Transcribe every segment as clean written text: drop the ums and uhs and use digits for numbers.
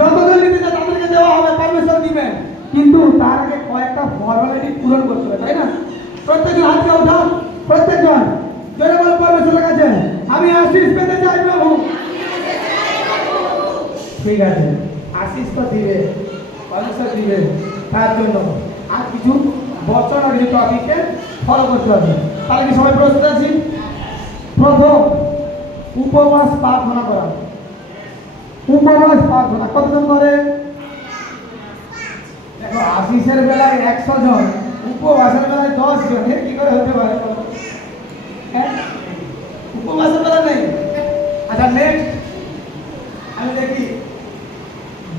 যতজন নিতে চায় তাদেরকে দেওয়া হবে, পারমিশন দিবেন, কিন্তু তার আগে কয়েকটা ফর্মালিটি পূরণ করতে হবে, তাই না? প্রত্যেকজন হাতকে উঠান, প্রত্যেকজন জোরে বলে পারমিশনের কাছে, আমি আশিস পেতে চাই প্রভু। ঠিক আছে, আশিস তো দিবে, পারমিশন দিবে, তার জন্য আর কিছু বচন আর কিছু টপিককে ফলো করতে হবে। তাহলে কি সবাই প্রস্তুত আছি? প্রথম, উপবাস প্রার্থনা করা। উপবাস প্রার্থনা কতজন করে? দেখো, আশিসের বেলায় 100 জন, উপবাসের বেলায় 10 জন, কি করে হতে পারে? হ্যাঁ, উপবাসের বেলা নেই। আচ্ছা, নেক্সট আমি দেখি,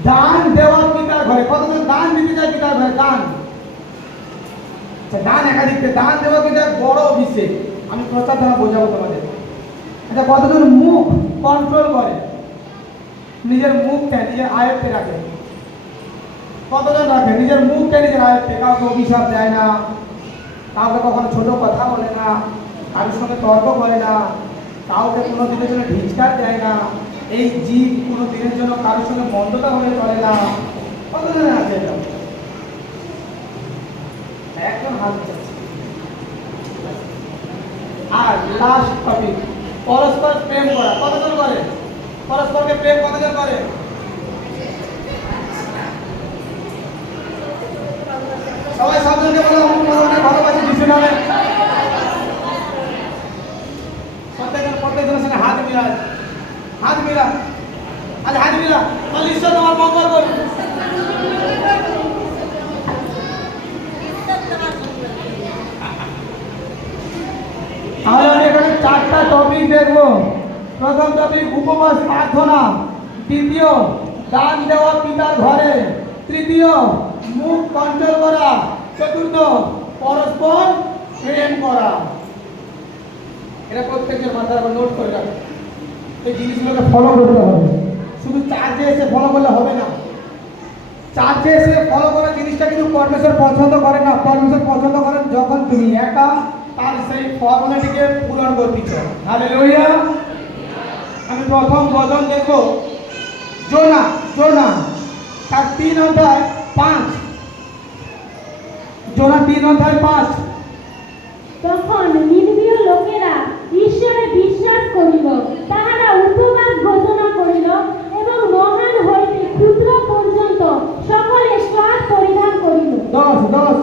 দান দেওয়া পিতার ঘরে। কতজন দান দিতে চায় পিতার ঘরে? দান, আচ্ছা, দান একাধিক, দান দেওয়া পিতার বড় অভিষেক। আমি প্রচার দ্বারা বোঝাবো তোমাদের। আচ্ছা, কতজন মুখ কন্ট্রোল করে, নিজের মুখটা নিজের আয়ত্তে রাখে? কতজন রাখে নিজের মুখটা নিজের আয়ত্তে? কাউকে অভিশাপ দেয় না, কাউকে কখনো ছোট কথা বলে না, কারোর সঙ্গে তর্ক করে না, কাউকে কোনো দিনের জন্য ধিক্কার দেয় না, এই জীব কোনো দিনের জন্য কারোর সঙ্গে মন্দতা হয়ে চলে না। কতজনের আছে এটা? একজন হাত চাচ্ছে। আর লাস্ট টপিক, পরস্পর প্রেম করা। কতজন করে পরস্পরকে প্রেম? কতজন করে? সবাই সবজনকে বলো, অনেক ভালোবাসি যিশু নামে। প্রত্যেকজনের সঙ্গে হাত মিলা, হাত মিলা, আজ হাত মিলা, তাহলে ঈশ্বর তোমার মঙ্গল করবে। তাহলে আমি এখানে 4টা টপিক দেখবো। প্রথম টপিক উপবাস প্রার্থনা, দ্বিতীয় দান দেওয়া পিতার ঘরে, তৃতীয় মুখ কন্ট্রোল করা, চতুর্থ পরস্পর প্রেম করা। এটা প্রত্যেকের মাথায় আবার নোট করে রাখো, এই জিনিসগুলোকে ফলো করতে হবে। শুধু চার্চে এসে ফলো করলে হবে না। চার্চে এসে ফলো করার জিনিসটা কিন্তু পরমেশ্বর পছন্দ করে না। পরমেশ্বর পছন্দ করেন যখন তুমি একা তার সেই ফর্মালিটিকে পূরণ করতেছ। হালেলুয়া। আমি প্রথম বচন দেখব, জোনা। জোনা তার 3:5। জোনা 3:5। তখন নির্ভীয় লোকেরা ঈশ্বরে বিশ্বাস করিল, তাহারা উপবাস ঘোষণা করিল এবং মহান হইতে ক্ষুদ্র পর্যন্ত সকলে শ্বাস পরিধান করিল। 10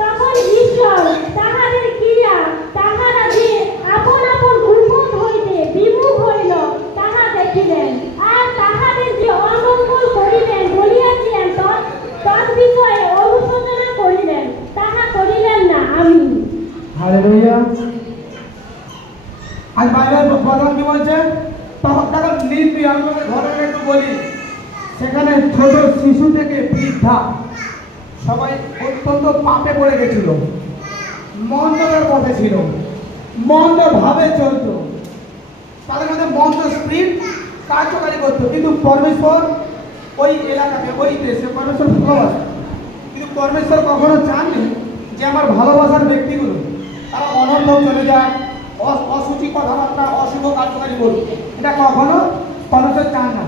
তখন ঈশ্বর তাহাদের ক্রিয়া, তাহারা যে আপন আপন গোপন হইতে বিমুখ হইল তাহা দেখিলেন, আর তাহাদের যে অমঙ্গল করিলেন বলিয়াছিলেন তৎবিষয়ে অনুশোচনা করিলেন, তাহা করিলেন না। আমিন। হালেলুয়া। আজ বাইবেল বচন কি বলছে? তখন নির্ভীক। আমি তোমাদের ঘটনা একটু বলি। সেখানে ছোট শিশু থেকে বৃদ্ধা সবাই অত্যন্ত পাপে পড়ে গেছিল, মন্দতার পথে ছিল, মন্দ ভাবে চলত, তাদের মধ্যে মন্দ স্পিরিট কার্যকারী করত। কিন্তু পরমেশ্বর ওই এলাকাকে, ওই দেশে পরমেশ্বর ভালোবাসে। কিন্তু পরমেশ্বর কখনো চাননি যে আমার ভালোবাসার ব্যক্তিগুলো তারা অনর্থক চলে যায়, অসুচি কথাবার্তা, অশুভ কার্যকারী করুক। এটা কখনো পরমেশ্বর চান না।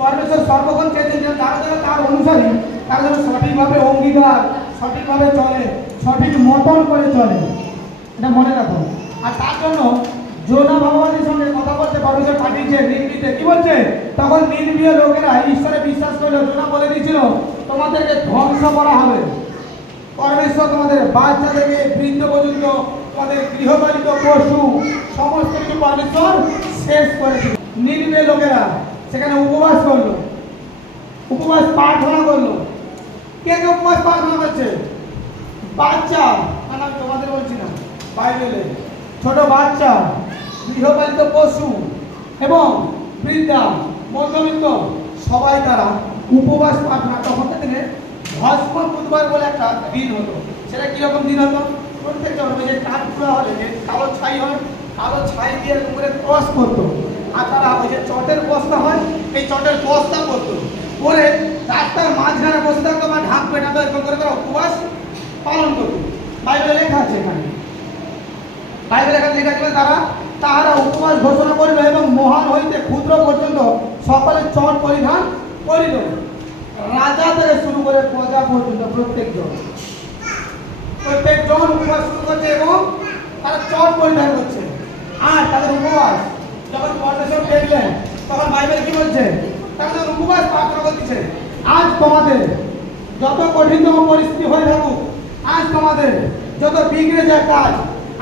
পরমেশ্বর সর্বক্ষণ চেয়েছেন যে তারা যেন তার অনুসারী, তারা যেন সঠিকভাবে অঙ্গীকার, সঠিকভাবে চলে, সঠিক মতন করে চলে। এটা মনে রাখো। আর তার জন্য জোনা ভগবানের সঙ্গে কথা বলতে পরমেশ্বর পাঠিয়েছে নির্ভীতে। কি বলছে? তখন নির্ভীয় লোকেরা ঈশ্বরে বিশ্বাস করলো। জোনা বলে দিয়েছিল তোমাদেরকে ধ্বংস করা হবে। পরমেশ্বর তোমাদের বাচ্চা থেকে বৃদ্ধ পর্যন্ত, তোমাদের গৃহপালিত পশু সমস্ত কিছু পরমেশ্বর শেষ করেছিল। নির্ভীয় লোকেরা সেখানে উপবাস করলো, উপবাস প্রার্থনা করলো। কে কে উপবাস প্রার্থনা করছে? বাচ্চা, মানে আমি তোমাদের বলছি না, বাইবেলে ছোট বাচ্চা, গৃহপালিত পশু এবং বৃদ্ধা, মধ্যবিত্ত সবাই তারা উপবাস প্রার্থনা। তখন দিনে ভস্ম বুধবার বলে একটা দিন হতো। সেটা কিরকম দিন হতো? প্রত্যেকটা যে কাঠগুলো হলে যে কালো ছাই হয়, কালো ছাই দিয়ে করে ক্রস করতো। আর তারা ওই যে চটের বস্তা হয়, এই চটের বস্তা করতো, করে রাস্তার মাঝখানে বসে থাকতো বা ঢাক পেটাতো, এরকম করে তারা উপবাস পালন করতো। বাইবেলে লেখা আছে, এখানে বাইবেলে এখানে লেখা ছিল তাহারা উপবাস ঘোষণা করিল এবং মহান হইতে ক্ষুদ্র পর্যন্ত সকলে চট পরিধান করিল। করিল, রাজা থেকে শুরু করে প্রজা পর্যন্ত প্রত্যেকজন উপবাস শুরু করছে এবং তারা চট পরিধান করছে। আর তাদের উপবাস যখন পরমেশ্বর দেখলেন তখন বাইবেল কি বলছে, তাদের উপবাস প্রার্থনা করতেছে, আজ তোমাদের যত কঠিনতম পরিস্থিতি হয়ে থাকুক, আজ তোমাদের যত বিগড়ে যায় কাজ,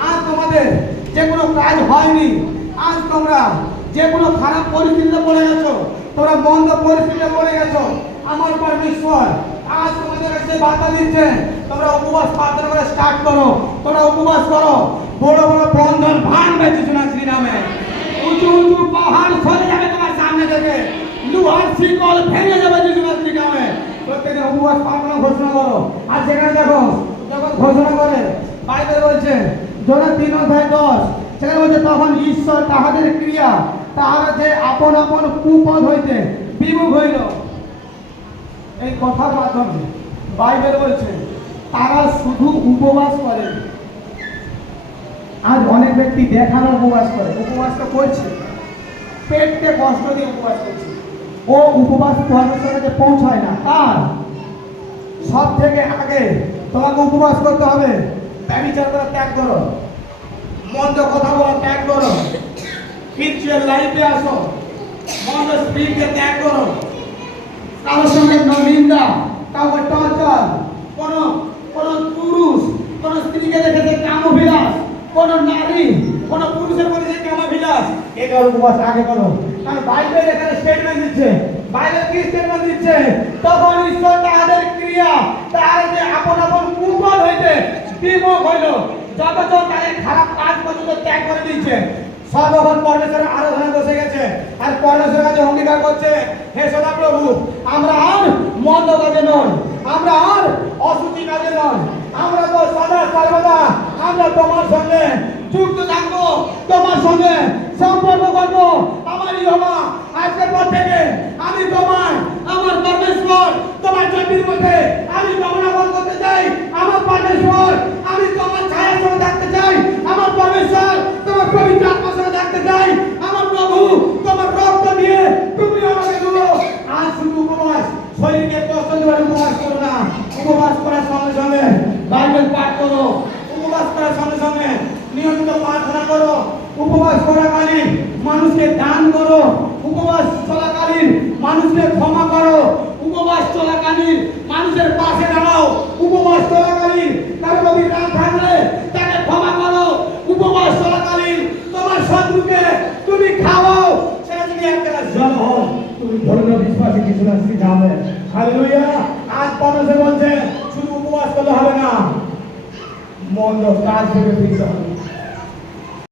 আজ তোমাদের যে কোনো কাজ হয়নি, আজ তোমরা যে কোনো খারাপ পরিস্থিতিতে পড়ে গেছো, তোমরা মন্দ পরিস্থিতিতে পড়ে গেছো, আমার পরমেশ্বর আজ তোমাদের কাছে বার্তা দিচ্ছে, তোমরা উপবাস প্রার্থনা করে স্টার্ট করো, তোমরা উপবাস করো, বড় বড় বন্ধন ভাঙবে যিশু শ্রী নামে, উঁচু উঁচু পাহাড় সরে যাবে তোমার সামনে থেকে, লোহার শিকল ভেঙে যাবে যিশু শ্রী নামে। প্রত্যেকদিন উপবাস প্রার্থনা ঘোষণা করো। আর সেখানে দেখো যখন ঘোষণা করে বাইবেল বলছে জোনা 3:10 সেখানে বলছে তখন ঈশ্বর তাহাদের ক্রিয়া তাহারা যে আপন আপন কুপথ হইতে বিমুখ হইল। এই কথার মাধ্যমে বাইবেল বলছে তারা শুধু উপবাস করে। আজ অনেক ব্যক্তি দেখানোর উপবাস করে, উপবাস তো করছে, পেটকে কষ্ট দিয়ে উপবাস করছে, ও উপবাস পরমেশ্বরের কাছে পৌঁছায় না। আর সব থেকে আগে তোমাকে উপবাস করতে হবে, ব্যভিচার করা ত্যাগ করো, মন্দ কথা বলা ত্যাগ করো, স্পিরিচুয়াল লাইফে আসো, মন্দ স্পিরিটকে ত্যাগ করো, কারোর সঙ্গে নিন্দা, কাউকে টর্চার, কোন পুরুষ কোন স্ত্রীকে দেখেছে কামবিলাস, কোন নারী কোন পুরুষের প্রতি যে কামবিলাস, এটা উপবাস আগে করো। কারণ বাইবেল এখানে স্টেটমেন্ট দিচ্ছে, বাইবেল কি স্টেটমেন্ট দিচ্ছে, তখন ঈশ্বর তাহাদের ক্রিয়া তাহারা যে আপন আপন কুপথ হইতে বিমুখ হইল, যতজন তাদের খারাপ কাজ পর্যন্ত ত্যাগ করে দিচ্ছে, সর্বক্ষণ পরমেশ্বরের আরাধনা বসে গেছে আর পরমেশ্বরের কাছে অঙ্গীকার করছে, হে সদা প্রভু আমরা আর মন্দ কাজে নয়, আমরা আর অসুচি কাজে নয়, আমরা তো সদা সর্বদা আমরা তোমার সঙ্গে যুক্ত থাকবো, তোমার সঙ্গে সম্পর্ক করবো। আমার ইহোবা আজকের পর থেকে আমি তোমার আমার পরমেশ্বর তোমার চোখের মধ্যে আমি গমনাগমন করতে চাই, আমার পরমেশ্বর আমি তোমার ছায়ার সঙ্গে থাকতে চাই, আমার পরমেশ্বর তোমার পবিত্র আত্মার সঙ্গে থাকতে চাই, আমার প্রভু তোমার রক্ত দিয়ে তুমি আমাকে দিলো। আজ শুধু উপবাস, শরীরকে কষ্ট দেওয়ার উপবাস করো না, উপবাস করার সঙ্গে সঙ্গে বাইবেল পাঠ করো, উপবাস করার সঙ্গে সঙ্গে নিয়মিত প্রার্থনা করো, উপবাস করাকালীন মানুষকে দান করো, উপবাস চলাকালীন মানুষকে ক্ষমা করো, উপবাস চলাকালীন মানুষের পাশে দাঁড়াও, উপবাস চলাকালীন কারো যদি রাগ থাকলে তাকে ক্ষমা করো, উপবাস চলাকালীন তোমার শত্রুকে তুমি খাওয়াও, সেটা যদি এক গ্লাস জল হয় তুমি ধন্য বিশ্বাসী কিছু না শিখাবে। হালেলুয়া। আজ পরমেশ্বর বলছে শুধু উপবাস করলে হবে না, মন্দ কাজ থেকে ফিরতে হবে।